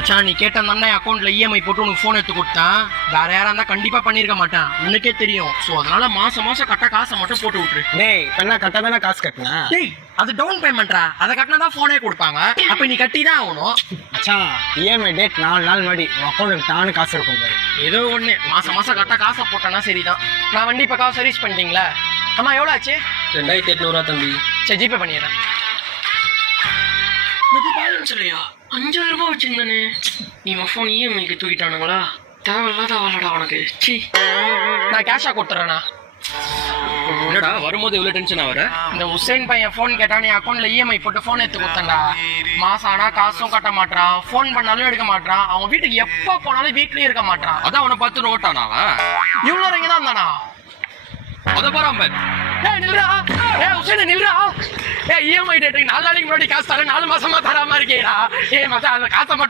மச்சான் நீ கேட்ட அந்த அண்ணன் அக்கௌண்ட்ல இஎம்ஐ போட்டு உனக்கு ஃபோன் எடுத்து கொடுத்தேன். வேற யாரா இருந்தா கண்டிப்பா பண்ணிருக்க மாட்டேன், உனக்கே தெரியும். சோ அதனால மாசம் மாசம் கட்ட காசை மட்டும் போட்டு விட்டுரு. டேய் இப்ப கட்ட தானே காசு கட்டினேன். டேய் அது டவுன் பேமெண்ட்ரா, அதை கட்டினா தான் ஃபோனே கொடுப்பாங்க. அப்ப நீ கட்டி தான் ஆகணும். மச்சான் இஎம்ஐ டேட் 4 நாள் முன்னாடி அக்கௌண்ட்டுக்கு தானே காசு இருக்கும் பாரு. ஏதோ ஒண்ணு மாசம் மாசம் கட்ட காசை போட்டேன்னா சரிதான். நான் வண்டி பக்காவா சர்வீஸ் பண்ணிட்டீங்களா? ஆமா எவ்வளோ ஆச்சு? 2800 தம்பி. சரி ஜிபே பண்ணிடுறேன். இது பேலன்ஸ் இல்லையா? 5000 ரூபாய் வச்சிருந்தானே. இவன் ஃபோன் இஎம்ஐக்கு தூக்கிட்டானுங்களா? தேவையில்லாத அவளடா உனக்கு. சி நான் கேஷா கொடுத்துறேண்ணா. என்னடா வரும்போது இவ்வளவு டென்ஷன் ஆகுற? இந்த உசேன் பையன் ஃபோன் கேட்டா நீ அக்கௌண்ட்ல இஎம்ஐ போட்டு ஃபோன் எடுத்து கொடுத்தேன்டா. மாசம் ஆனா காசும் கட்ட மாட்டான், ஃபோன் பண்ணாலும் எடுக்க மாட்டான். அவன் வீட்டுக்கு எப்போ போனாலும் வீட்லயே இருக்க மாட்டான். அதான் அவனை பார்த்து நோட்டானா அவன்? இவ்வளோ இங்கே தான் இருந்தானா? அத பாராம ஏய் நில்றா, ஏய் உசேன் நில்றா. ஏய் இஎம்ஐ டேட்டுக்கு 4 நாளைக்கு முன்னாடி காசு தரேன், 4 மாசமா தராம இருக்கேடா. ஏய் மச்சான் அந்த காசை மட்டும்